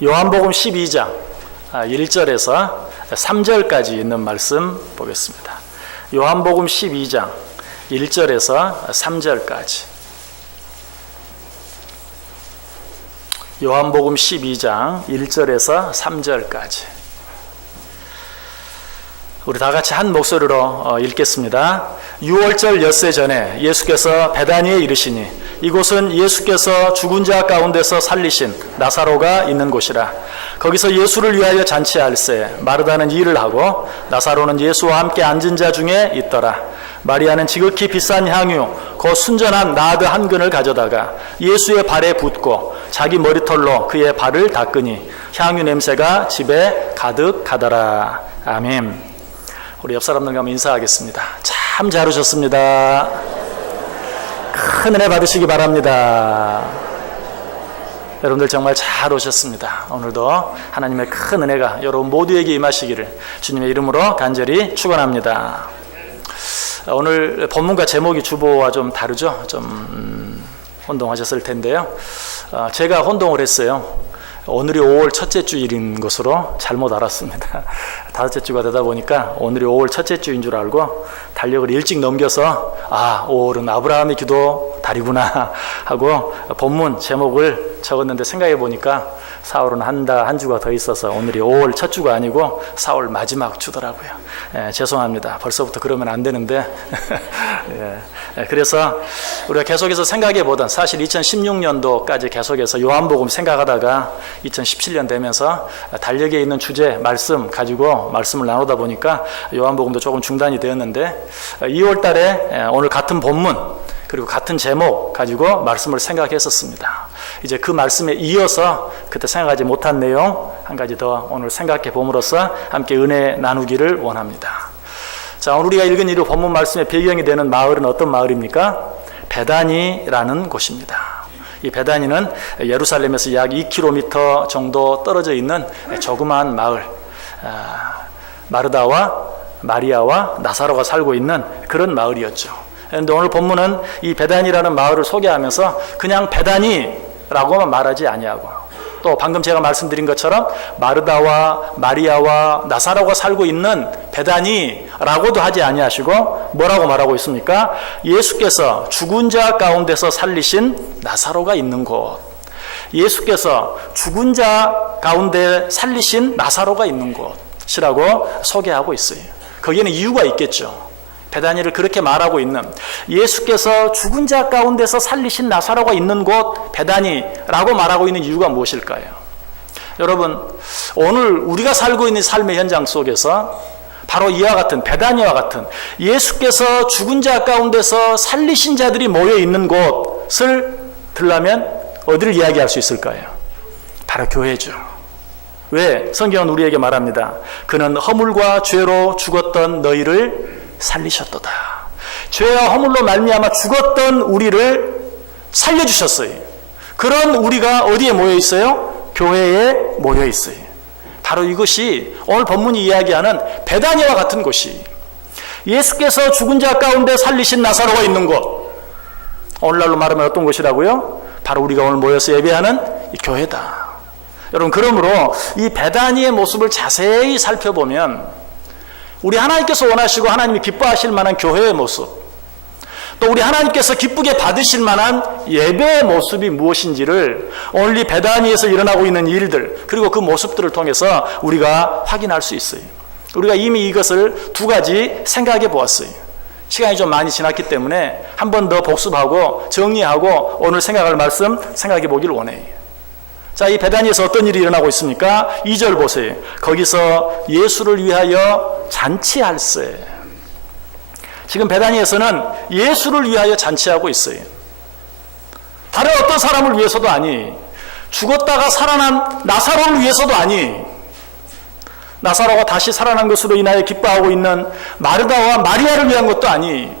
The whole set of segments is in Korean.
요한복음 12장 1절에서 3절까지 있는 말씀 보겠습니다. 요한복음 12장 1절에서 3절까지. 요한복음 12장 1절에서 3절까지. 우리 다 같이 한 목소리로 읽겠습니다. 6월절 엿새 전에 예수께서 베다니에 이르시니 이곳은 예수께서 죽은 자 가운데서 살리신 나사로가 있는 곳이라. 거기서 예수를 위하여 잔치할세 마르다는 일을 하고 나사로는 예수와 함께 앉은 자 중에 있더라. 마리아는 지극히 비싼 향유 곧 순전한 나드 한 근을 가져다가 예수의 발에 붓고 자기 머리털로 그의 발을 닦으니 향유 냄새가 집에 가득하더라. 아멘. 우리 옆 사람들과 한번 인사하겠습니다. 참 잘 오셨습니다. 큰 은혜 받으시기 바랍니다. 여러분들 정말 잘 오셨습니다. 오늘도 하나님의 큰 은혜가 여러분 모두에게 임하시기를 주님의 이름으로 간절히 축원합니다. 오늘 본문과 제목이 주보와 좀 다르죠? 좀 혼동하셨을 텐데요. 제가 혼동을 했어요. 오늘이 5월 첫째 주일인 것으로 잘못 알았습니다. 다섯째 주가 되다 보니까 오늘이 5월 첫째 주인 줄 알고 달력을 일찍 넘겨서 5월은 아브라함의 기도 달이구나 하고 본문 제목을 적었는데 생각해 보니까 4월은 한 주가 더 있어서 오늘이 5월 첫 주가 아니고 4월 마지막 주더라고요. 죄송합니다. 벌써부터 그러면 안 되는데 그래서 우리가 계속해서 생각해 보던 사실 2016년도까지 계속해서 요한복음 생각하다가 2017년 되면서 달력에 있는 주제 말씀 가지고 말씀을 나누다 보니까 요한복음도 조금 중단이 되었는데 2월 달에 오늘 같은 본문 그리고 같은 제목 가지고 말씀을 생각했었습니다. 이제 그 말씀에 이어서 그때 생각하지 못한 내용 한 가지 더 오늘 생각해 봄으로써 함께 은혜 나누기를 원합니다. 자, 오늘 우리가 읽은 이 본문 말씀의 배경이 되는 마을은 어떤 마을입니까? 베다니라는 곳입니다. 이 베다니는 예루살렘에서 약 2km 정도 떨어져 있는 조그마한 마을, 마르다와 마리아와 나사로가 살고 있는 그런 마을이었죠. 그런데 오늘 본문은 이 베다니라는 마을을 소개하면서 그냥 베다니라고만 말하지 아니하고 또 방금 제가 말씀드린 것처럼 마르다와 마리아와 나사로가 살고 있는 베다니라고도 하지 아니하시고 뭐라고 말하고 있습니까? 예수께서 죽은 자 가운데서 살리신 나사로가 있는 곳. 예수께서 죽은 자 가운데 살리신 나사로가 있는 곳이라고 소개하고 있어요. 거기에는 이유가 있겠죠. 베다니를 그렇게 말하고 있는 예수께서 죽은 자 가운데서 살리신 나사로가 있는 곳 베다니라고 말하고 있는 이유가 무엇일까요? 여러분, 오늘 우리가 살고 있는 삶의 현장 속에서 바로 이와 같은 베다니와 같은 예수께서 죽은 자 가운데서 살리신 자들이 모여 있는 곳을 들라면 어디를 이야기할 수 있을까요? 바로 교회죠. 왜? 성경은 우리에게 말합니다. 그는 허물과 죄로 죽었던 너희를 살리셨도다. 죄와 허물로 말미암아 죽었던 우리를 살려주셨어요. 그런 우리가 어디에 모여 있어요? 교회에 모여 있어요. 바로 이것이 오늘 본문이 이야기하는 베다니와 같은 곳이 예수께서 죽은 자 가운데 살리신 나사로가 있는 곳. 오늘날로 말하면 어떤 곳이라고요? 바로 우리가 오늘 모여서 예배하는 이 교회다. 여러분, 그러므로 이 베다니의 모습을 자세히 살펴보면 우리 하나님께서 원하시고 하나님이 기뻐하실 만한 교회의 모습, 또 우리 하나님께서 기쁘게 받으실 만한 예배의 모습이 무엇인지를 오늘 이 베다니에서 일어나고 있는 일들 그리고 그 모습들을 통해서 우리가 확인할 수 있어요. 우리가 이미 이것을 두 가지 생각해 보았어요. 시간이 좀 많이 지났기 때문에 한 번 더 복습하고 정리하고 오늘 생각할 말씀 생각해 보기를 원해요. 자, 이 베다니에서 어떤 일이 일어나고 있습니까? 2절 보세요. 거기서 예수를 위하여 잔치할세. 지금 베다니에서는 예수를 위하여 잔치하고 있어요. 다른 어떤 사람을 위해서도 아니, 죽었다가 살아난 나사로를 위해서도 아니, 나사로가 다시 살아난 것으로 인하여 기뻐하고 있는 마르다와 마리아를 위한 것도 아니,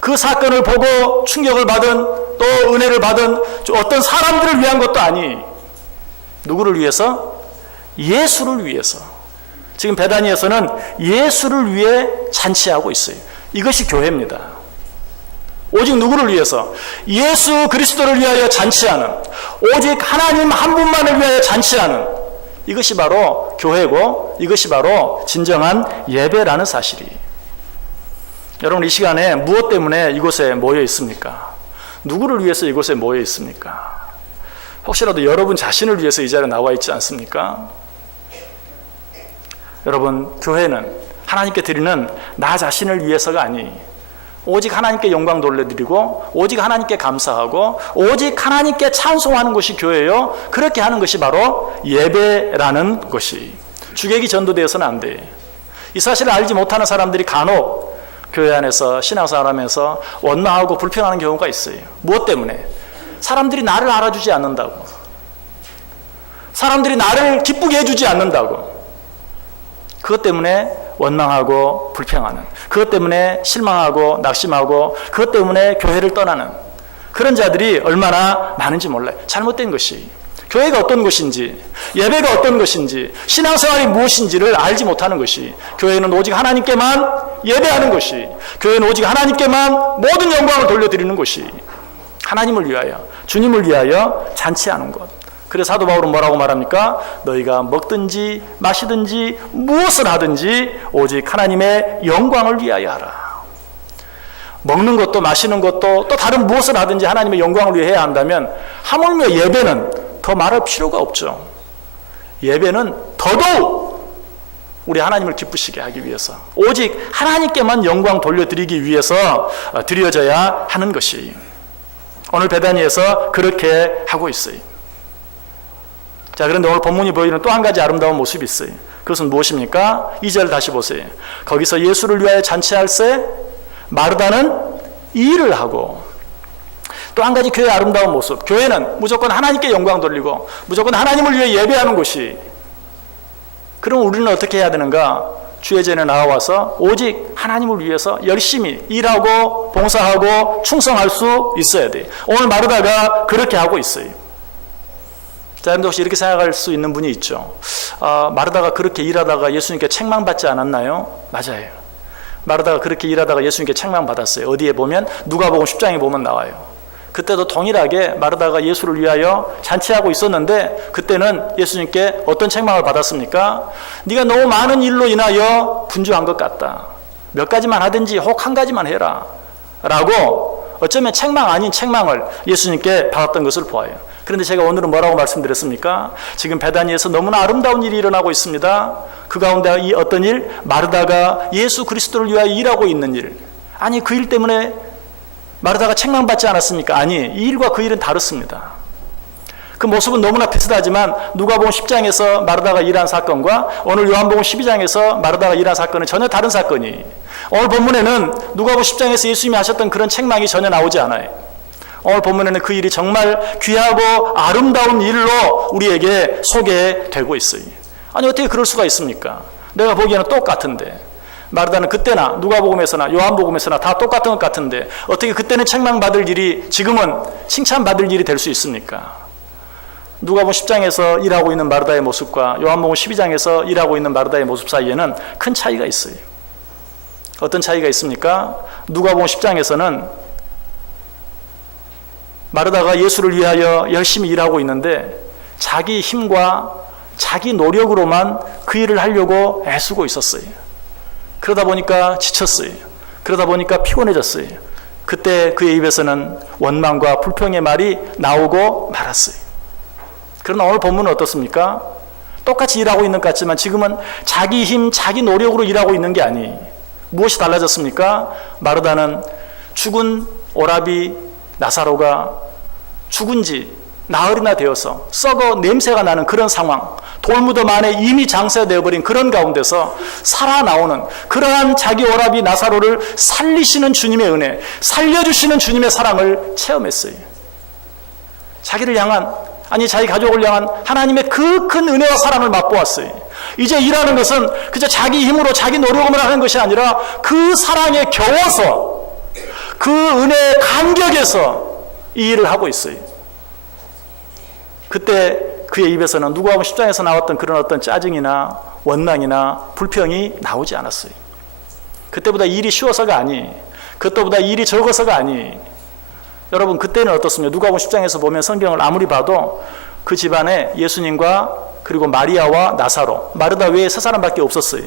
그 사건을 보고 충격을 받은 또 은혜를 받은 어떤 사람들을 위한 것도 아니, 누구를 위해서? 예수를 위해서. 지금 베다니에서는 예수를 위해 잔치하고 있어요. 이것이 교회입니다. 오직 누구를 위해서? 예수 그리스도를 위하여 잔치하는, 오직 하나님 한 분만을 위하여 잔치하는, 이것이 바로 교회고 이것이 바로 진정한 예배라는 사실이. 여러분, 이 시간에 무엇 때문에 이곳에 모여 있습니까? 누구를 위해서 이곳에 모여 있습니까? 혹시라도 여러분 자신을 위해서 이 자리에 나와 있지 않습니까? 여러분, 교회는 하나님께 드리는 나 자신을 위해서가 아니, 오직 하나님께 영광 돌려드리고 오직 하나님께 감사하고 오직 하나님께 찬송하는 것이 교회요, 그렇게 하는 것이 바로 예배라는 것이. 주객이 전도되어서는 안 돼. 이 사실을 알지 못하는 사람들이 간혹 교회 안에서 신앙생활하면서 원망하고 불평하는 경우가 있어요. 무엇 때문에? 사람들이 나를 알아주지 않는다고, 사람들이 나를 기쁘게 해주지 않는다고, 그것 때문에 원망하고 불평하는, 그것 때문에 실망하고 낙심하고, 그것 때문에 교회를 떠나는 그런 자들이 얼마나 많은지 몰라요. 잘못된 것이, 교회가 어떤 것인지, 예배가 어떤 것인지, 신앙생활이 무엇인지를 알지 못하는 것이. 교회는 오직 하나님께만 예배하는 것이, 교회는 오직 하나님께만 모든 영광을 돌려드리는 것이, 하나님을 위하여, 주님을 위하여 잔치하는 것. 그래서 사도 바울은 뭐라고 말합니까? 너희가 먹든지 마시든지 무엇을 하든지 오직 하나님의 영광을 위하여 하라. 먹는 것도 마시는 것도 또 다른 무엇을 하든지 하나님의 영광을 위해 해야 한다면, 하물며 예배는 더 말할 필요가 없죠. 예배는 더더욱 우리 하나님을 기쁘시게 하기 위해서, 오직 하나님께만 영광 돌려드리기 위해서 드려져야 하는 것이, 오늘 베다니에서 그렇게 하고 있어요. 자, 그런데 오늘 본문이 보이는 또 한 가지 아름다운 모습이 있어요. 그것은 무엇입니까? 2절 다시 보세요. 거기서 예수를 위하여 잔치할세 마르다는 이 일을 하고. 또 한 가지 교회의 아름다운 모습. 교회는 무조건 하나님께 영광 돌리고 무조건 하나님을 위해 예배하는 곳이. 그럼 우리는 어떻게 해야 되는가? 주의 전에 나와서 오직 하나님을 위해서 열심히 일하고 봉사하고 충성할 수 있어야 돼요. 오늘 마르다가 그렇게 하고 있어요. 자, 여러분들 혹시 이렇게 생각할 수 있는 분이 있죠. 마르다가 그렇게 일하다가 예수님께 책망받지 않았나요? 맞아요. 마르다가 그렇게 일하다가 예수님께 책망받았어요. 어디에 보면 누가복음 10장에 보면 나와요. 그때도 동일하게 마르다가 예수를 위하여 잔치하고 있었는데, 그때는 예수님께 어떤 책망을 받았습니까? 네가 너무 많은 일로 인하여 분주한 것 같다. 몇 가지만 하든지 혹 한 가지만 해라 라고 어쩌면 책망 아닌 책망을 예수님께 받았던 것을 보아요. 그런데 제가 오늘은 뭐라고 말씀드렸습니까? 지금 베다니에서 너무나 아름다운 일이 일어나고 있습니다. 그 가운데 이 어떤 일? 마르다가 예수 그리스도를 위하여 일하고 있는 일. 아니, 그 일 때문에 마르다가 책망받지 않았습니까? 아니, 이 일과 그 일은 다릅니다. 그 모습은 너무나 비슷하지만 누가복음 10장에서 마르다가 일한 사건과 오늘 요한복음 12장에서 마르다가 일한 사건은 전혀 다른 사건이. 오늘 본문에는 누가복음 10장에서 예수님이 하셨던 그런 책망이 전혀 나오지 않아요. 오늘 본문에는 그 일이 정말 귀하고 아름다운 일로 우리에게 소개되고 있어요. 아니, 어떻게 그럴 수가 있습니까? 내가 보기에는 똑같은데, 마르다는 그때나 누가복음에서나 요한복음에서나 다 똑같은 것 같은데 어떻게 그때는 책망받을 일이 지금은 칭찬받을 일이 될 수 있습니까? 누가복음 10장에서 일하고 있는 마르다의 모습과 요한복음 12장에서 일하고 있는 마르다의 모습 사이에는 큰 차이가 있어요. 어떤 차이가 있습니까? 누가복음 10장에서는 마르다가 예수를 위하여 열심히 일하고 있는데 자기 힘과 자기 노력으로만 그 일을 하려고 애쓰고 있었어요. 그러다 보니까 지쳤어요. 그러다 보니까 피곤해졌어요. 그때 그의 입에서는 원망과 불평의 말이 나오고 말았어요. 그러나 오늘 본문은 어떻습니까? 똑같이 일하고 있는 것 같지만 지금은 자기 힘, 자기 노력으로 일하고 있는 게 아니. 무엇이 달라졌습니까? 마르다는 죽은 오라비 나사로가 죽은 지 나흘이나 되어서 썩어 냄새가 나는 그런 상황, 돌무덤 안에 이미 장사되어버린 그런 가운데서 살아나오는 그러한 자기 오라비 나사로를 살리시는 주님의 은혜, 살려주시는 주님의 사랑을 체험했어요. 자기를 향한, 아니 자기 가족을 향한 하나님의 그 큰 은혜와 사랑을 맛보았어요. 이제 일하는 것은 그저 자기 힘으로 자기 노력으로 하는 것이 아니라 그 사랑에 겨워서 그 은혜의 감격에서 이 일을 하고 있어요. 그때 그의 입에서는 누가복음 10장에서 나왔던 그런 어떤 짜증이나 원망이나 불평이 나오지 않았어요. 그때보다 일이 쉬워서가 아니, 그때보다 일이 적어서가 아니, 여러분 그때는 어떻습니까? 누가복음 10장에서 보면 성경을 아무리 봐도 그 집안에 예수님과 그리고 마리아와 나사로, 마르다 외에 세 사람밖에 없었어요.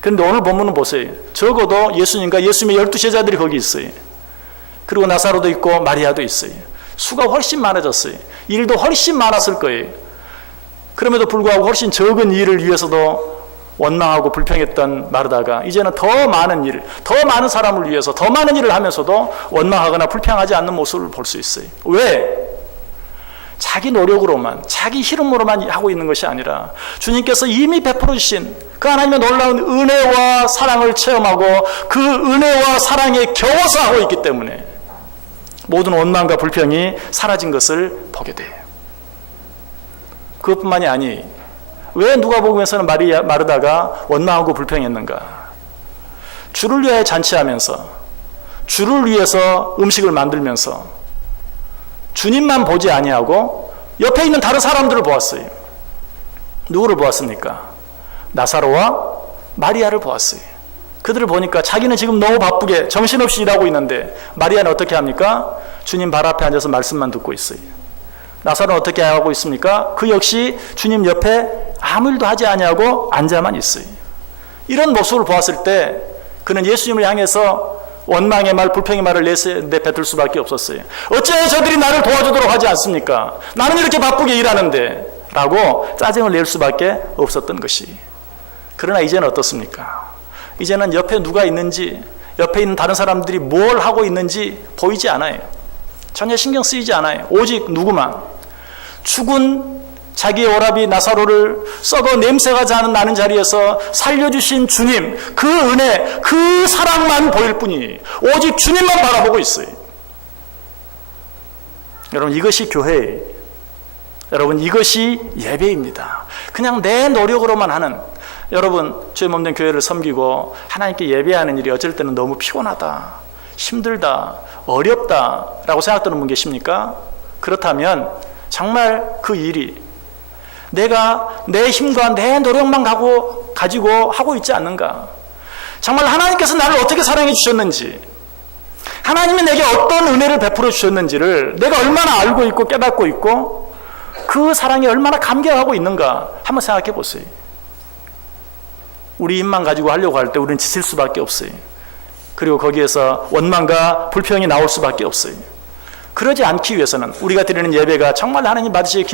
그런데 오늘 본문은 보세요. 적어도 예수님과 예수님의 12 제자들이 거기 있어요. 그리고 나사로도 있고 마리아도 있어요. 수가 훨씬 많아졌어요. 일도 훨씬 많았을 거예요. 그럼에도 불구하고 훨씬 적은 일을 위해서도 원망하고 불평했던 마르다가 이제는 더 많은 일, 더 많은 사람을 위해서 더 많은 일을 하면서도 원망하거나 불평하지 않는 모습을 볼 수 있어요. 왜? 자기 노력으로만, 자기 힘으로만 하고 있는 것이 아니라 주님께서 이미 베풀어 주신 그 하나님의 놀라운 은혜와 사랑을 체험하고 그 은혜와 사랑에 겨워서 하고 있기 때문에 모든 원망과 불평이 사라진 것을 보게 돼요. 그것뿐만이 아니, 왜 누가복음에서는 마르다가 원망하고 불평했는가? 주를 위하여 잔치하면서, 주를 위해서 음식을 만들면서 주님만 보지 아니하고 옆에 있는 다른 사람들을 보았어요. 누구를 보았습니까? 나사로와 마리아를 보았어요. 그들을 보니까 자기는 지금 너무 바쁘게 정신없이 일하고 있는데 마리아는 어떻게 합니까? 주님 발 앞에 앉아서 말씀만 듣고 있어요. 나사로는 어떻게 하고 있습니까? 그 역시 주님 옆에 아무 일도 하지 아니하고 앉아만 있어요. 이런 모습을 보았을 때 그는 예수님을 향해서 원망의 말, 불평의 말을 내뱉을 수밖에 없었어요. 어찌하여 저들이 나를 도와주도록 하지 않습니까? 나는 이렇게 바쁘게 일하는데 라고 짜증을 낼 수밖에 없었던 것이. 그러나 이제는 어떻습니까? 이제는 옆에 누가 있는지, 옆에 있는 다른 사람들이 뭘 하고 있는지 보이지 않아요. 전혀 신경 쓰이지 않아요. 오직 누구만, 죽은 자기의 오라비 나사로를 썩어 냄새가 나는 자리에서 살려주신 주님, 그 은혜, 그 사랑만 보일 뿐이 오직 주님만 바라보고 있어요. 여러분, 이것이 교회예요. 여러분, 이것이 예배입니다. 그냥 내 노력으로만 하는, 여러분, 주의 몸된 교회를 섬기고 하나님께 예배하는 일이 어쩔 때는 너무 피곤하다, 힘들다, 어렵다 라고 생각되는 분 계십니까? 그렇다면 정말 그 일이 내가 내 힘과 내 노력만 가지고 하고 있지 않는가? 정말 하나님께서 나를 어떻게 사랑해 주셨는지, 하나님이 내게 어떤 은혜를 베풀어 주셨는지를 내가 얼마나 알고 있고 깨닫고 있고 그 사랑에 얼마나 감격하고 있는가 한번 생각해 보세요. 우리 힘만 가지고 하려고 할 때 우리는 지칠 수밖에 없어요. 그리고 거기에서 원망과 불평이 나올 수밖에 없어요. 그러지 않기 위해서는 우리가 드리는 예배가 정말 하나님 받으시기에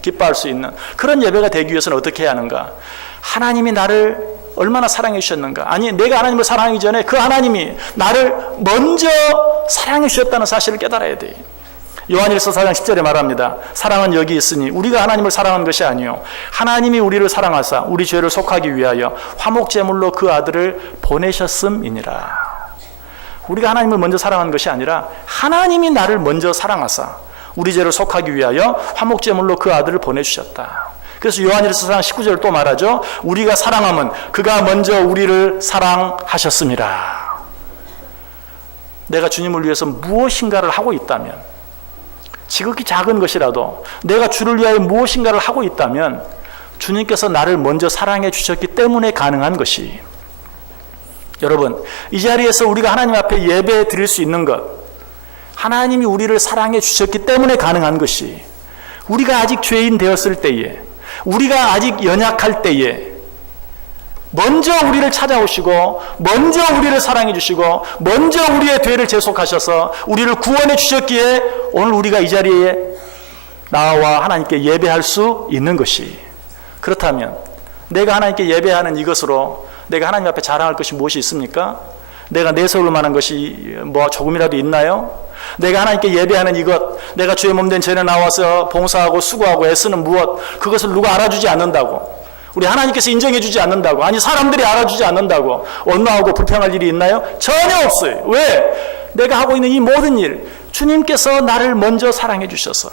기뻐할 수 있는 그런 예배가 되기 위해서는 어떻게 해야 하는가? 하나님이 나를 얼마나 사랑해 주셨는가? 아니, 내가 하나님을 사랑하기 전에 그 하나님이 나를 먼저 사랑해 주셨다는 사실을 깨달아야 돼요. 요한일서 4장 10절에 말합니다. 사랑은 여기 있으니 우리가 하나님을 사랑한 것이 아니요 하나님이 우리를 사랑하사 우리 죄를 속하기 위하여 화목제물로 그 아들을 보내셨음이니라. 우리가 하나님을 먼저 사랑한 것이 아니라 하나님이 나를 먼저 사랑하사 우리 죄를 속하기 위하여 화목제물로 그 아들을 보내주셨다. 그래서 요한일서 4장 19절 또 말하죠. 우리가 사랑함은 그가 먼저 우리를 사랑하셨습니다. 내가 주님을 위해서 무엇인가를 하고 있다면, 지극히 작은 것이라도 내가 주를 위하여 무엇인가를 하고 있다면 주님께서 나를 먼저 사랑해 주셨기 때문에 가능한 것이. 여러분, 이 자리에서 우리가 하나님 앞에 예배 드릴 수 있는 것, 하나님이 우리를 사랑해 주셨기 때문에 가능한 것이, 우리가 아직 죄인 되었을 때에, 우리가 아직 연약할 때에 먼저 우리를 찾아오시고 먼저 우리를 사랑해 주시고 먼저 우리의 죄를 제속하셔서 우리를 구원해 주셨기에 오늘 우리가 이 자리에 나와 하나님께 예배할 수 있는 것이. 그렇다면 내가 하나님께 예배하는 이것으로 내가 하나님 앞에 자랑할 것이 무엇이 있습니까? 내가 내세울 만한 것이 뭐 조금이라도 있나요? 내가 하나님께 예배하는 이것, 내가 주의 몸된 전에 나와서 봉사하고 수고하고 애쓰는 무엇, 그것을 누가 알아주지 않는다고, 우리 하나님께서 인정해 주지 않는다고, 아니 사람들이 알아주지 않는다고 원망하고 불평할 일이 있나요? 전혀 없어요. 왜? 내가 하고 있는 이 모든 일, 주님께서 나를 먼저 사랑해 주셔서,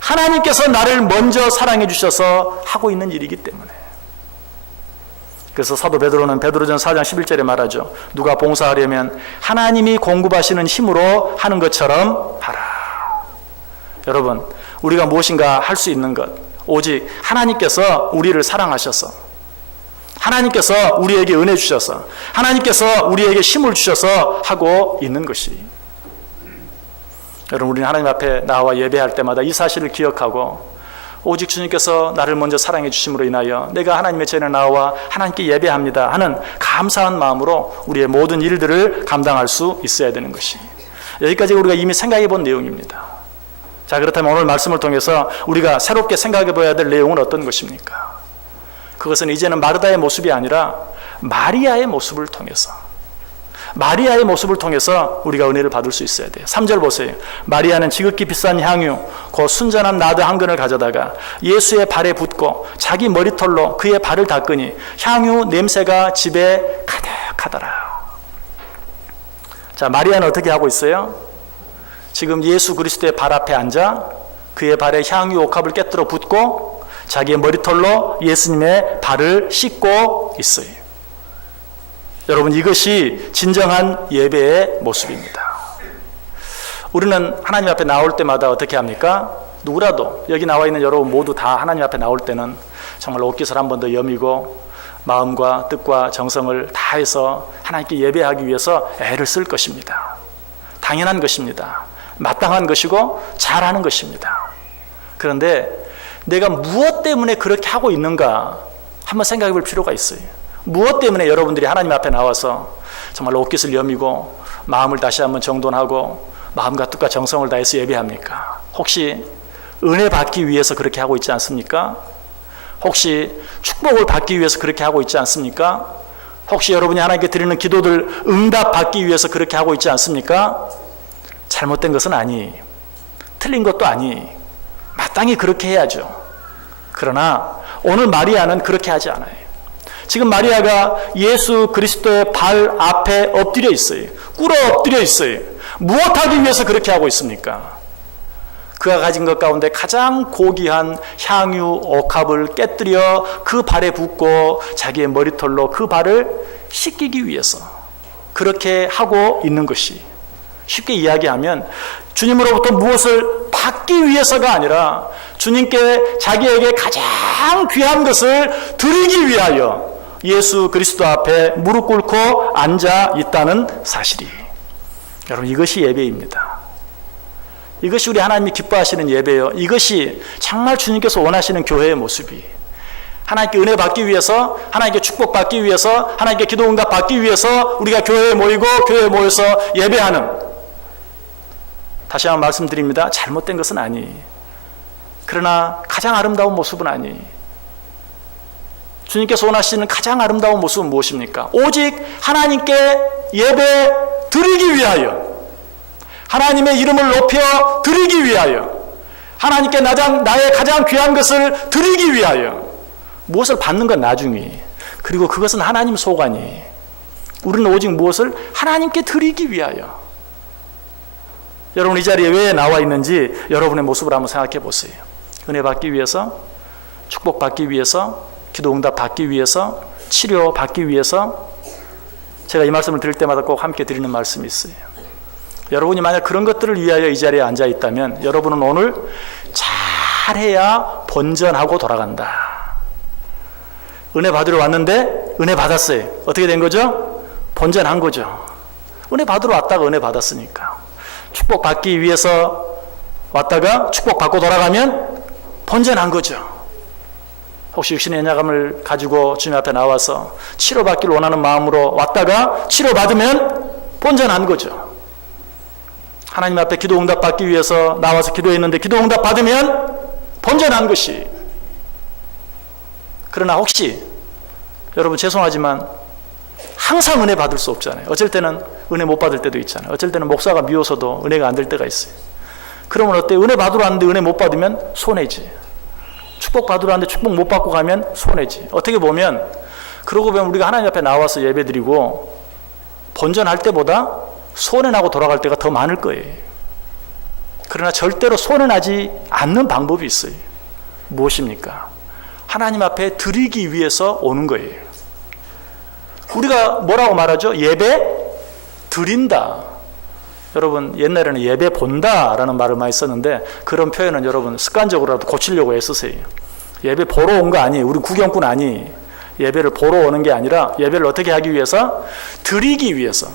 하나님께서 나를 먼저 사랑해 주셔서 하고 있는 일이기 때문에. 그래서 사도 베드로는 베드로전 4장 11절에 말하죠. 누가 봉사하려면 하나님이 공급하시는 힘으로 하는 것처럼 하라. 여러분, 우리가 무엇인가 할 수 있는 것, 오직 하나님께서 우리를 사랑하셔서, 하나님께서 우리에게 은혜 주셔서, 하나님께서 우리에게 힘을 주셔서 하고 있는 것이. 여러분, 우리는 하나님 앞에 나와 예배할 때마다 이 사실을 기억하고 오직 주님께서 나를 먼저 사랑해 주심으로 인하여 내가 하나님의 전에 나와 하나님께 예배합니다 하는 감사한 마음으로 우리의 모든 일들을 감당할 수 있어야 되는 것이, 여기까지 우리가 이미 생각해 본 내용입니다. 자, 그렇다면 오늘 말씀을 통해서 우리가 새롭게 생각해 봐야 될 내용은 어떤 것입니까? 그것은 이제는 마르다의 모습이 아니라 마리아의 모습을 통해서, 마리아의 모습을 통해서 우리가 은혜를 받을 수 있어야 돼요. 3절 보세요. 마리아는 지극히 비싼 향유 곧 순전한 나드 한 근을 가져다가 예수의 발에 붓고 자기 머리털로 그의 발을 닦으니 향유 냄새가 집에 가득하더라. 자, 마리아는 어떻게 하고 있어요? 지금 예수 그리스도의 발 앞에 앉아 그의 발에 향유 옥합을 깨뜨려 붓고 자기의 머리털로 예수님의 발을 씻고 있어요. 여러분, 이것이 진정한 예배의 모습입니다. 우리는 하나님 앞에 나올 때마다 어떻게 합니까? 누구라도, 여기 나와 있는 여러분 모두 다 하나님 앞에 나올 때는 정말 옷깃을 한 번 더 여미고 마음과 뜻과 정성을 다해서 하나님께 예배하기 위해서 애를 쓸 것입니다. 당연한 것입니다. 마땅한 것이고 잘하는 것입니다. 그런데 내가 무엇 때문에 그렇게 하고 있는가 한번 생각해 볼 필요가 있어요. 무엇 때문에 여러분들이 하나님 앞에 나와서 정말 옷깃을 여미고 마음을 다시 한번 정돈하고 마음과 뜻과 정성을 다해서 예배합니까? 혹시 은혜 받기 위해서 그렇게 하고 있지 않습니까? 혹시 축복을 받기 위해서 그렇게 하고 있지 않습니까? 혹시 여러분이 하나님께 드리는 기도들 응답 받기 위해서 그렇게 하고 있지 않습니까? 잘못된 것은 아니, 틀린 것도 아니, 마땅히 그렇게 해야죠. 그러나 오늘 마리아는 그렇게 하지 않아요. 지금 마리아가 예수 그리스도의 발 앞에 엎드려 있어요. 꿇어 엎드려 있어요. 무엇하기 위해서 그렇게 하고 있습니까? 그가 가진 것 가운데 가장 고귀한 향유 옥합을 깨뜨려 그 발에 붓고 자기의 머리털로 그 발을 씻기기 위해서 그렇게 하고 있는 것이, 쉽게 이야기하면 주님으로부터 무엇을 받기 위해서가 아니라 주님께 자기에게 가장 귀한 것을 드리기 위하여 예수 그리스도 앞에 무릎 꿇고 앉아 있다는 사실이, 여러분, 이것이 예배입니다. 이것이 우리 하나님이 기뻐하시는 예배예요. 이것이 정말 주님께서 원하시는 교회의 모습이, 하나님께 은혜 받기 위해서, 하나님께 축복 받기 위해서, 하나님께 기도 응답 받기 위해서 우리가 교회에 모이고 교회에 모여서 예배하는, 다시 한번 말씀드립니다. 잘못된 것은 아니, 그러나 가장 아름다운 모습은 아니, 주님께서 원하시는 가장 아름다운 모습은 무엇입니까? 오직 하나님께 예배 드리기 위하여, 하나님의 이름을 높여 드리기 위하여, 하나님께 나의 가장 귀한 것을 드리기 위하여, 무엇을 받는 건 나중에, 그리고 그것은 하나님 소관이, 우리는 오직 무엇을 하나님께 드리기 위하여. 여러분, 이 자리에 왜 나와 있는지 여러분의 모습을 한번 생각해 보세요. 은혜 받기 위해서, 축복 받기 위해서, 기도 응답 받기 위해서, 치료 받기 위해서. 제가 이 말씀을 드릴 때마다 꼭 함께 드리는 말씀이 있어요. 여러분이 만약 그런 것들을 위하여 이 자리에 앉아 있다면 여러분은 오늘 잘해야 본전하고 돌아간다. 은혜 받으러 왔는데 은혜 받았어요. 어떻게 된 거죠? 본전한 거죠. 은혜 받으러 왔다가 은혜 받았으니까. 축복 받기 위해서 왔다가 축복 받고 돌아가면 본전한 거죠. 혹시 육신의 연약함을 가지고 주님 앞에 나와서 치료받기를 원하는 마음으로 왔다가 치료받으면 본전한 거죠. 하나님 앞에 기도 응답 받기 위해서 나와서 기도했는데 기도 응답 받으면 본전한 것이. 그러나 혹시 여러분, 죄송하지만 항상 은혜 받을 수 없잖아요. 어쩔 때는 은혜 못 받을 때도 있잖아요. 어쩔 때는 목사가 미워서도 은혜가 안 될 때가 있어요. 그러면 어때? 은혜 받으러 왔는데 은혜 못 받으면 손해지. 축복 받으러 왔는데 축복 못 받고 가면 손해지. 어떻게 보면, 그러고 보면 우리가 하나님 앞에 나와서 예배드리고 본전할 때보다 손해나고 돌아갈 때가 더 많을 거예요. 그러나 절대로 손해나지 않는 방법이 있어요. 무엇입니까? 하나님 앞에 드리기 위해서 오는 거예요. 우리가 뭐라고 말하죠? 예배 드린다. 여러분, 옛날에는 예배 본다라는 말을 많이 썼는데 그런 표현은 여러분 습관적으로라도 고치려고 애쓰세요. 예배 보러 온 거 아니에요. 우리 구경꾼 아니. 예배를 보러 오는 게 아니라 예배를 어떻게 하기 위해서? 드리기 위해서.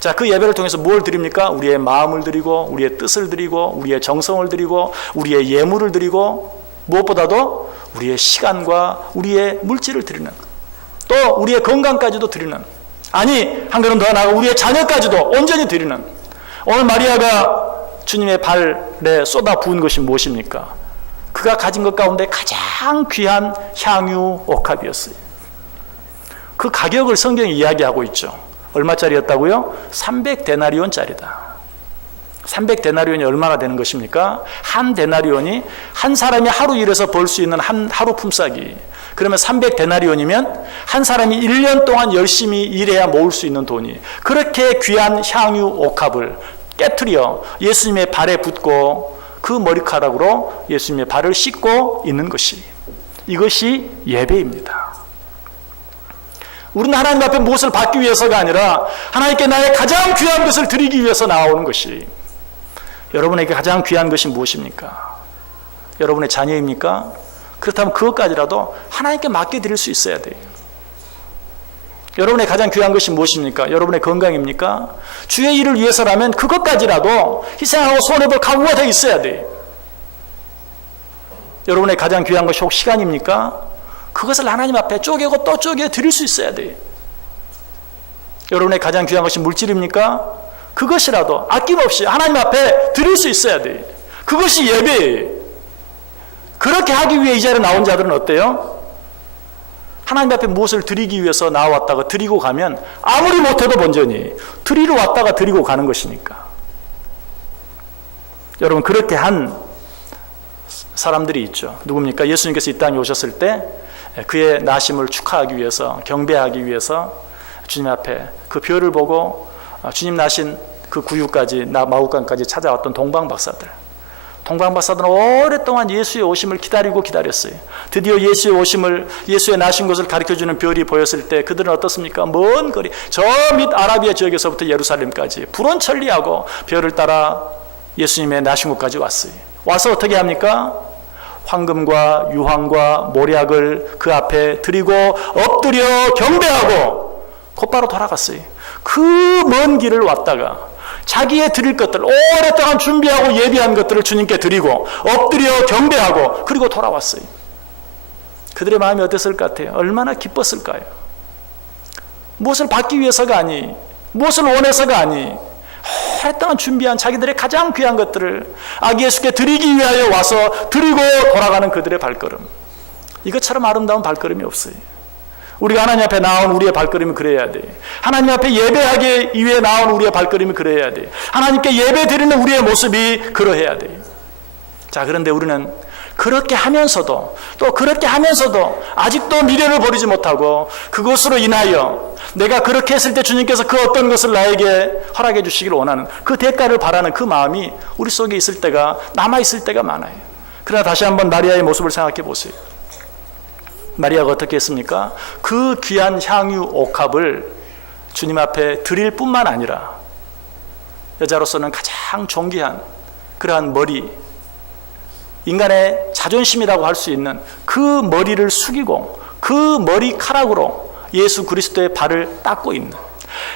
자, 그 예배를 통해서 뭘 드립니까? 우리의 마음을 드리고, 우리의 뜻을 드리고, 우리의 정성을 드리고, 우리의 예물을 드리고, 무엇보다도 우리의 시간과 우리의 물질을 드리는, 또 우리의 건강까지도 드리는, 아니 한 걸음 더 나아가 우리의 자녀까지도 온전히 드리는. 오늘 마리아가 주님의 발에 쏟아 부은 것이 무엇입니까? 그가 가진 것 가운데 가장 귀한 향유 옥합이었어요. 그 가격을 성경이 이야기하고 있죠. 얼마짜리였다고요? 300데나리온짜리다. 300데나리온이 얼마나 되는 것입니까? 한 데나리온이 한 사람이 하루 일해서 벌 수 있는 한 하루 품삯이. 그러면 300데나리온이면 한 사람이 1년 동안 열심히 일해야 모을 수 있는 돈이. 그렇게 귀한 향유 옥합을 깨트려 예수님의 발에 붓고 그 머리카락으로 예수님의 발을 씻고 있는 것이, 이것이 예배입니다. 우리는 하나님 앞에 무엇을 받기 위해서가 아니라 하나님께 나의 가장 귀한 것을 드리기 위해서 나오는 것이. 여러분에게 가장 귀한 것이 무엇입니까? 여러분의 자녀입니까? 그렇다면 그것까지라도 하나님께 맡겨드릴 수 있어야 돼요. 여러분의 가장 귀한 것이 무엇입니까? 여러분의 건강입니까? 주의 일을 위해서라면 그것까지라도 희생하고 손해볼 각오가 돼 있어야 돼요. 여러분의 가장 귀한 것이 혹 시간입니까? 그것을 하나님 앞에 쪼개고 또 쪼개 드릴 수 있어야 돼요. 여러분의 가장 귀한 것이 물질입니까? 그것이라도 아낌없이 하나님 앞에 드릴 수 있어야 돼요. 그것이 예배예요. 그렇게 하기 위해 이 자리에 나온 자들은 어때요? 하나님 앞에 무엇을 드리기 위해서 나왔다가 드리고 가면 아무리 못해도 본전이 드리러 왔다가 드리고 가는 것이니까. 여러분, 그렇게 한 사람들이 있죠. 누굽니까? 예수님께서 이 땅에 오셨을 때 그의 나심을 축하하기 위해서, 경배하기 위해서 주님 앞에 그 별을 보고 주님 나신 그 구유까지, 마구간까지 찾아왔던 동방박사들. 동방박사들은 오랫동안 예수의 오심을 기다렸어요. 드디어 예수의 오심을, 예수의 나신 것을 가르쳐주는 별이 보였을 때 그들은 어떻습니까? 먼 거리, 저 밑 아라비아 지역에서부터 예루살렘까지 불원천리하고 별을 따라 예수님의 나신 곳까지 왔어요. 와서 어떻게 합니까? 황금과 유황과 모략을 그 앞에 드리고 엎드려 경배하고 곧바로 돌아갔어요. 그 먼 길을 왔다가 자기의 드릴 것들, 오랫동안 준비하고 예비한 것들을 주님께 드리고 엎드려 경배하고 그리고 돌아왔어요. 그들의 마음이 어땠을 것 같아요? 얼마나 기뻤을까요? 무엇을 받기 위해서가 아니, 무엇을 원해서가 아니, 오랫동안 준비한 자기들의 가장 귀한 것들을 아기 예수께 드리기 위하여 와서 드리고 돌아가는 그들의 발걸음. 이것처럼 아름다운 발걸음이 없어요. 우리가 하나님 앞에 나온 우리의 발걸음이 그래야 돼. 하나님 앞에 예배하기 위해 나온 우리의 발걸음이 그래야 돼. 하나님께 예배 드리는 우리의 모습이 그러해야 돼. 자, 그런데 우리는 그렇게 하면서도, 또 그렇게 하면서도 아직도 미래를 버리지 못하고 그것으로 인하여 내가 그렇게 했을 때 주님께서 그 어떤 것을 나에게 허락해 주시기를 원하는 그 대가를 바라는 그 마음이 우리 속에 있을 때가, 남아있을 때가 많아요. 그러나 다시 한번 마리아의 모습을 생각해 보세요. 마리아가 어떻게 했습니까? 그 귀한 향유 옥합을 주님 앞에 드릴 뿐만 아니라 여자로서는 가장 존귀한 그러한 머리, 인간의 자존심이라고 할 수 있는 그 머리를 숙이고 그 머리카락으로 예수 그리스도의 발을 닦고 있는,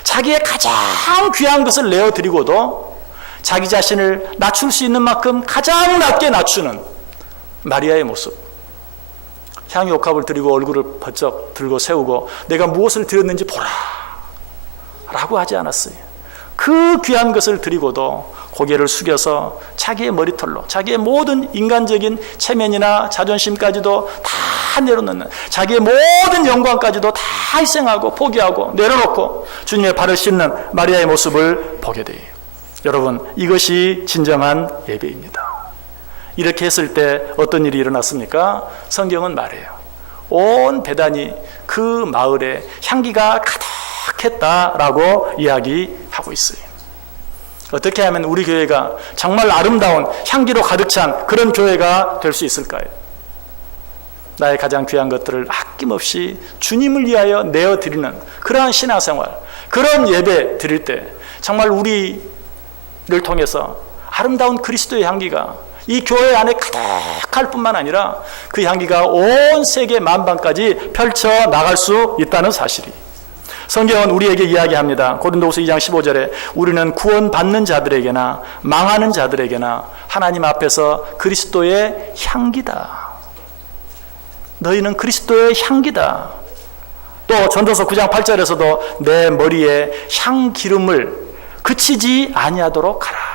자기의 가장 귀한 것을 내어드리고도 자기 자신을 낮출 수 있는 만큼 가장 낮게 낮추는 마리아의 모습. 향유 옥합을 드리고 얼굴을 번쩍 들고 세우고 내가 무엇을 드렸는지 보라 라고 하지 않았어요. 그 귀한 것을 드리고도 고개를 숙여서 자기의 머리털로 자기의 모든 인간적인 체면이나 자존심까지도 다 내려놓는, 자기의 모든 영광까지도 다 희생하고 포기하고 내려놓고 주님의 발을 씻는 마리아의 모습을 보게 돼요. 여러분, 이것이 진정한 예배입니다. 이렇게 했을 때 어떤 일이 일어났습니까? 성경은 말해요. 온 베다니 그 마을에 향기가 가득했다라고 이야기하고 있어요. 어떻게 하면 우리 교회가 정말 아름다운 향기로 가득 찬 그런 교회가 될 수 있을까요? 나의 가장 귀한 것들을 아낌없이 주님을 위하여 내어드리는 그러한 신앙생활, 그런 예배 드릴 때 정말 우리를 통해서 아름다운 그리스도의 향기가 이 교회 안에 가득할 뿐만 아니라 그 향기가 온 세계 만방까지 펼쳐 나갈 수 있다는 사실이, 성경은 우리에게 이야기합니다. 고린도후서 2장 15절에 우리는 구원받는 자들에게나 망하는 자들에게나 하나님 앞에서 그리스도의 향기다. 너희는 그리스도의 향기다. 또 전도서 9장 8절에서도 내 머리에 향기름을 그치지 아니하도록 하라.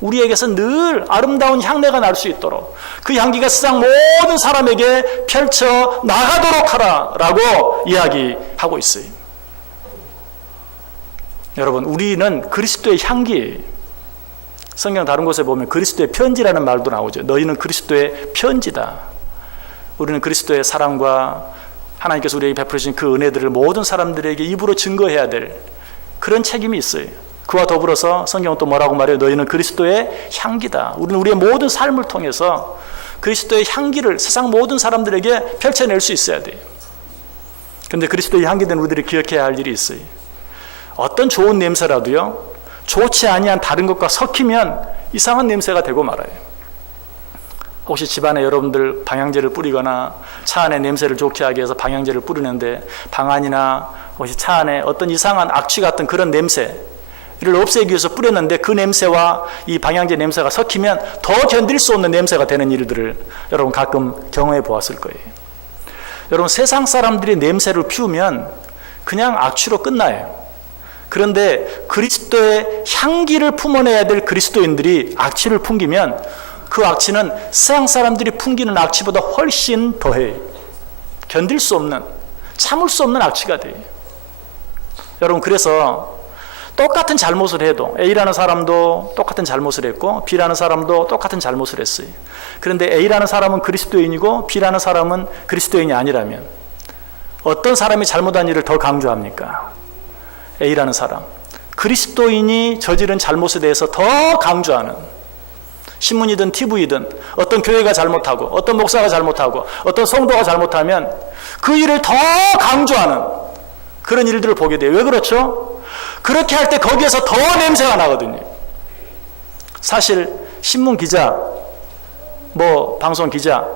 우리에게서 늘 아름다운 향내가 날 수 있도록 그 향기가 세상 모든 사람에게 펼쳐 나가도록 하라라고 이야기하고 있어요. 여러분, 우리는 그리스도의 향기, 성경 다른 곳에 보면 그리스도의 편지라는 말도 나오죠. 너희는 그리스도의 편지다. 우리는 그리스도의 사랑과 하나님께서 우리에게 베풀으신 그 은혜들을 모든 사람들에게 입으로 증거해야 될 그런 책임이 있어요. 그와 더불어서 성경은 또 뭐라고 말해요? 너희는 그리스도의 향기다. 우리는 우리의 모든 삶을 통해서 그리스도의 향기를 세상 모든 사람들에게 펼쳐낼 수 있어야 돼요. 그런데 그리스도의 향기된 우리들이 기억해야 할 일이 있어요. 어떤 좋은 냄새라도요, 좋지 아니한 다른 것과 섞이면 이상한 냄새가 되고 말아요. 혹시 집안에 여러분들 방향제를 뿌리거나 차 안에 냄새를 좋게 하기 위해서 방향제를 뿌리는데 방 안이나 혹시 차 안에 어떤 이상한 악취 같은 그런 냄새를 없애기 위해서 뿌렸는데 그 냄새와 이 방향제 냄새가 섞이면 더 견딜 수 없는 냄새가 되는 일들을 여러분 가끔 경험해 보았을 거예요. 여러분, 세상 사람들이 냄새를 피우면 그냥 악취로 끝나요. 그런데 그리스도의 향기를 품어내야 될 그리스도인들이 악취를 풍기면 그 악취는 세상 사람들이 풍기는 악취보다 훨씬 더해. 견딜 수 없는, 참을 수 없는 악취가 돼요. 여러분, 그래서 똑같은 잘못을 해도 A라는 사람도 똑같은 잘못을 했고 B라는 사람도 똑같은 잘못을 했어요. 그런데 A라는 사람은 그리스도인이고 B라는 사람은 그리스도인이 아니라면 어떤 사람이 잘못한 일을 더 강조합니까? A라는 사람, 그리스도인이 저지른 잘못에 대해서 더 강조하는, 신문이든 TV든 어떤 교회가 잘못하고 어떤 목사가 잘못하고 어떤 성도가 잘못하면 그 일을 더 강조하는 그런 일들을 보게 돼요. 왜 그렇죠? 그렇게 할 때 거기에서 더 냄새가 나거든요. 사실 신문 기자, 방송 기자,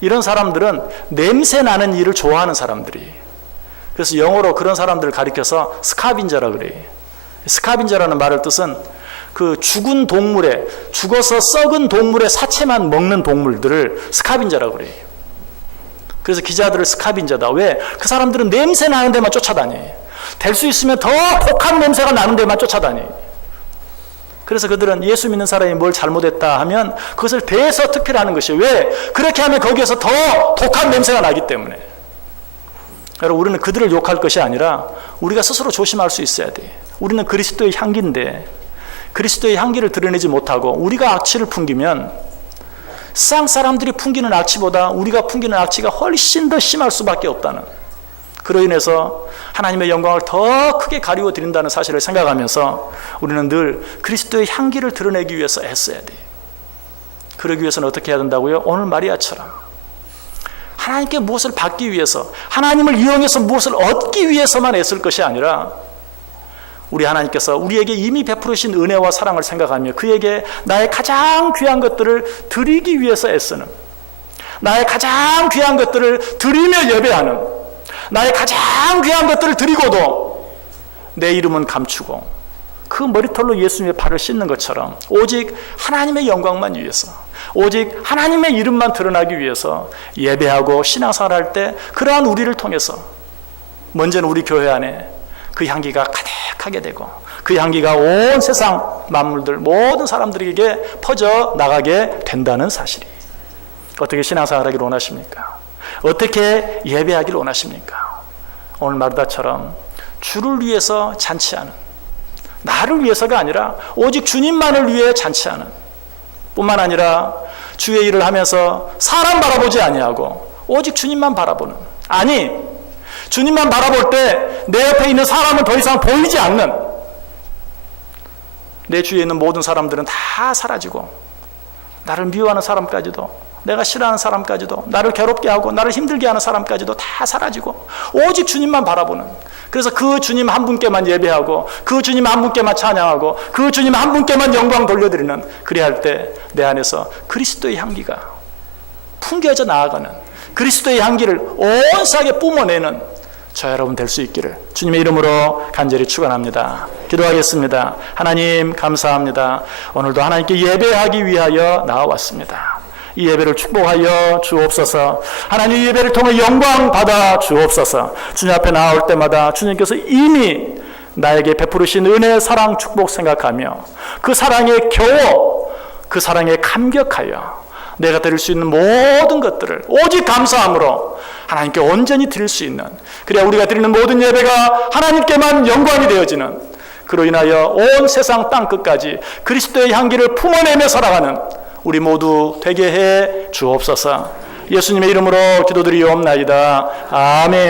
이런 사람들은 냄새 나는 일을 좋아하는 사람들이에요. 그래서 영어로 그런 사람들을 가리켜서 스카빈저라 그래요. 스카빈저라는 말의 뜻은 그 죽은 동물의, 죽어서 썩은 동물의 사체만 먹는 동물들을 스카빈저라 그래요. 그래서 기자들을 스카빈저다. 왜? 그 사람들은 냄새 나는 데만 쫓아다녀요. 될 수 있으면 더 독한 냄새가 나는 데만 쫓아다녀요. 그래서 그들은 예수 믿는 사람이 뭘 잘못했다 하면 그것을 대서특필하는 것이에요. 왜? 그렇게 하면 거기에서 더 독한 냄새가 나기 때문에. 여러분, 우리는 그들을 욕할 것이 아니라 우리가 스스로 조심할 수 있어야 돼. 우리는 그리스도의 향기인데 그리스도의 향기를 드러내지 못하고 우리가 악취를 풍기면 세상 사람들이 풍기는 악취보다 우리가 풍기는 악취가 훨씬 더 심할 수밖에 없다는, 그로 인해서 하나님의 영광을 더 크게 가리워 드린다는 사실을 생각하면서 우리는 늘 그리스도의 향기를 드러내기 위해서 애써야 돼. 그러기 위해서는 어떻게 해야 된다고요? 오늘 마리아처럼 하나님께 무엇을 받기 위해서, 하나님을 이용해서 무엇을 얻기 위해서만 애쓸 것이 아니라 우리 하나님께서 우리에게 이미 베풀으신 은혜와 사랑을 생각하며 그에게 나의 가장 귀한 것들을 드리기 위해서 애쓰는, 나의 가장 귀한 것들을 드리며 예배하는, 나의 가장 귀한 것들을 드리고도 내 이름은 감추고 그 머리털로 예수님의 발을 씻는 것처럼 오직 하나님의 영광만 위해서, 오직 하나님의 이름만 드러나기 위해서 예배하고 신앙생활할 때 그러한 우리를 통해서 먼저는 우리 교회 안에 그 향기가 가득하게 되고 그 향기가 온 세상 만물들 모든 사람들에게 퍼져 나가게 된다는 사실이. 어떻게 신앙생활하기를 원하십니까? 어떻게 예배하기를 원하십니까? 오늘 마르다처럼 주를 위해서 잔치하는, 나를 위해서가 아니라 오직 주님만을 위해 잔치하는, 뿐만 아니라 주의 일을 하면서 사람 바라보지 아니하고 오직 주님만 바라보는, 아니 주님만 바라볼 때 내 옆에 있는 사람은 더 이상 보이지 않는, 내 주위에 있는 모든 사람들은 다 사라지고 나를 미워하는 사람까지도, 내가 싫어하는 사람까지도, 나를 괴롭게 하고 나를 힘들게 하는 사람까지도 다 사라지고 오직 주님만 바라보는, 그래서 그 주님 한 분께만 예배하고 그 주님 한 분께만 찬양하고 그 주님 한 분께만 영광 돌려드리는, 그래야 할 때 내 안에서 그리스도의 향기가 풍겨져 나아가는, 그리스도의 향기를 온 세상에 뿜어내는 저 여러분 될 수 있기를 주님의 이름으로 간절히 축원합니다. 기도하겠습니다. 하나님 감사합니다. 오늘도 하나님께 예배하기 위하여 나와왔습니다. 이 예배를 축복하여 주옵소서. 하나님, 이 예배를 통해 영광 받아 주옵소서. 주님 앞에 나올 때마다 주님께서 이미 나에게 베푸르신 은혜, 사랑, 축복 생각하며 그 사랑에 겨워, 그 사랑에 감격하여 내가 드릴 수 있는 모든 것들을 오직 감사함으로 하나님께 온전히 드릴 수 있는, 그래야 우리가 드리는 모든 예배가 하나님께만 영광이 되어지는, 그로 인하여 온 세상 땅끝까지 그리스도의 향기를 품어내며 살아가는 우리 모두 되게 해 주옵소서. 예수님의 이름으로 기도드리옵나이다. 아멘.